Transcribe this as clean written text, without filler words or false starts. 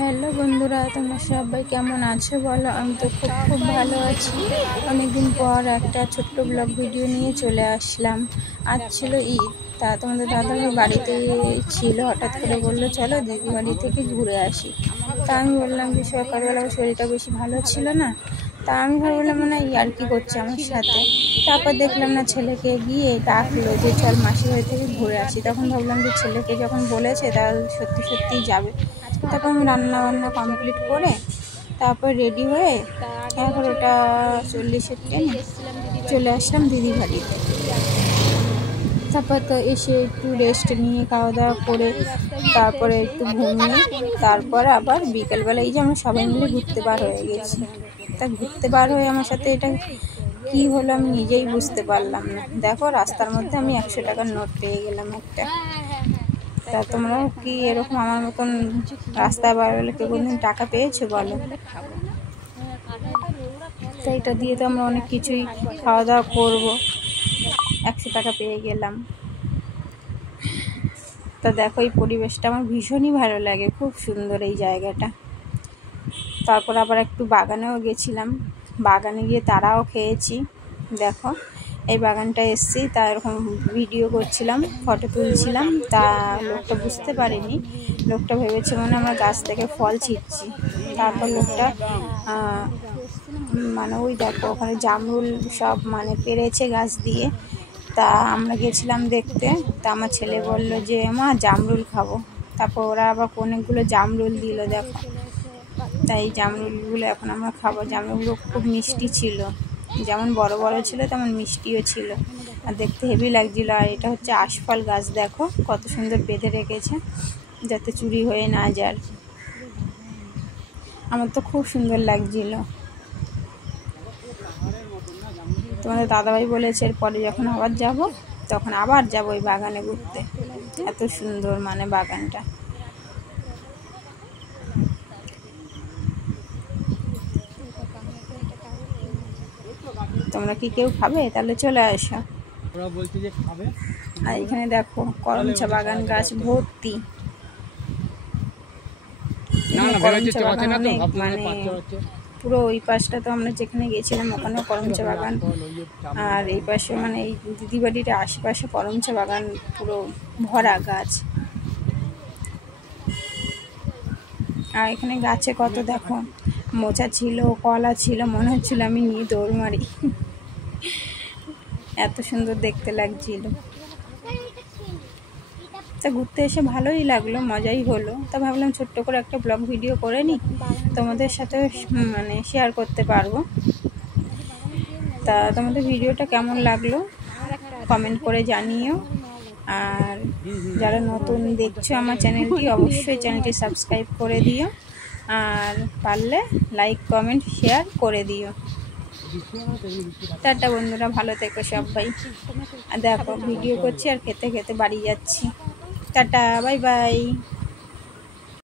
Hello বন্ধুরা, তোমরা সবাই কেমন আছো বলো? আমি তো খুব ভালো আছি। অনেকদিন পর একটা ছোট্ট ব্লগ ভিডিও নিয়ে চলে আসলাম। আজ ছিল ঈদ, তা তোমাদের দাদাভাই বাড়িতে ছিল, হঠাৎ করে বললো চলো দিদি বাড়ি থেকে ঘুরে আসি। তা আমি বললাম যে সকালবেলা শরীরটা বেশি ভালো ছিল না, তা আমি ভাবলাম মানে ইয়ার্কি করছে আমার সাথে। তারপর দেখলাম না ছেলেকে গিয়ে ডাকলো যে চল মাসির বাড়ি থেকে ঘুরে আসি। তখন ভাবলাম যে ছেলেকে যখন বলেছে তাহলে সত্যি সত্যিই যাবে। তারপর আমি রান্না বান্না কমপ্লিট করে তারপর রেডি হয়ে 11:40 ট্রেনে চলে আসলাম দিদি বাড়িতে। তারপর তো এসে একটু রেস্ট নিয়ে খাওয়া দাওয়া করে তারপরে একটু ঘুমিয়ে তারপর আবার বিকেলবেলা এই যে আমরা সবাই মিলে ঘুরতে বার হয়ে গেছি। তা ঘুরতে বার হয়ে আমার সাথে এটা কি হলো আমি নিজেই বুঝতে পারলাম না। দেখো রাস্তার মধ্যে আমি 100 টাকার নোট পেয়ে গেলাম একটা। তা তোমরা কি এরকম আমার মতন রাস্তায় বার হলে কেউ কোনদিন টাকা পেয়েছো বলো? তো এটা দিয়ে তো আমরা অনেক কিছুই খাওয়া দাওয়া করবো, 100 টাকা পেয়ে গেলাম। তা দেখো এই পরিবেশটা আমার ভীষণই ভালো লাগে, খুব সুন্দর এই জায়গাটা। তারপর আবার একটু বাগানেও গেছিলাম, বাগানে গিয়ে তারাও খেয়েছি। দেখো এই বাগানটা এসছি, তা এরকম ভিডিও করছিলাম, ফটো তুলছিলাম। তা লোকটা বুঝতে পারেনি, লোকটা ভেবেছে মানে আমরা গাছ থেকে ফল ছিঁড়ছি। তারপর লোকটা মানে ওই দেখো ওখানে জামরুল সব মানে পেরেছে গাছ দিয়ে। তা আমরা গেছিলাম দেখতে। তা আমার ছেলে বলল যে মা জামরুল খাবো। তারপর ওরা আবার অনেকগুলো জামরুল দিল দেখো। তাই জামরুলগুলো এখন আমরা খাবো। জামরুলগুলো খুব মিষ্টি ছিল, যেমন বড় বড় ছিল তেমন মিষ্টিও ছিল, আর দেখতে হেভি লাগছিল। আর এটা হচ্ছে আশফল গাছ, দেখো কত সুন্দর বেঁধে রেখেছে যাতে চুরি হয়ে না যায়। আমার তো খুব সুন্দর লাগছিল। তোমাদের দাদাভাই বলেছে এরপরে যখন আবার যাব তখন আবার যাব ওই বাগানে ঘুরতে। এত সুন্দর মানে বাগানটা। তোমরা কি কেউ খাবে? তাহলে চলে আসো। আর এখানে দেখো করমচা বাগান গাছ ভর্তি। মানে পুরো ওই পাশটা তো আমরা যেখানে গেছিলাম ওখানেও করমচা বাগান, আর এই পাশে মানে এই দিদি বাড়ির আশেপাশে করমচা বাগান পুরো ভরা গাছ। আর এখানে গাছে কত দেখো মোচা ছিল, কলা ছিল, মনে হচ্ছিল আমি নিয়ে দৌড় মারি, এত সুন্দর দেখতে লাগছিল। তা ঘুরতে এসে ভালোই লাগলো, মজাই হলো। তা ভাবলাম ছোট্ট করে একটা ব্লগ ভিডিও করে নিই, তোমাদের সাথে মানে শেয়ার করতে পারবো। তা তোমাদের ভিডিওটা কেমন লাগলো কমেন্ট করে জানিও। আর যারা নতুন দেখছো আমার চ্যানেলটি, অবশ্যই চ্যানেলটি সাবস্ক্রাইব করে দিও, আর পারলে লাইক কমেন্ট শেয়ার করে দিও। টাটা বন্ধুরা, ভালো থেকো সবাই। আর দেখো ভিডিও করছি আর খেতে খেতে বাড়ি যাচ্ছি। Tata, bye bye.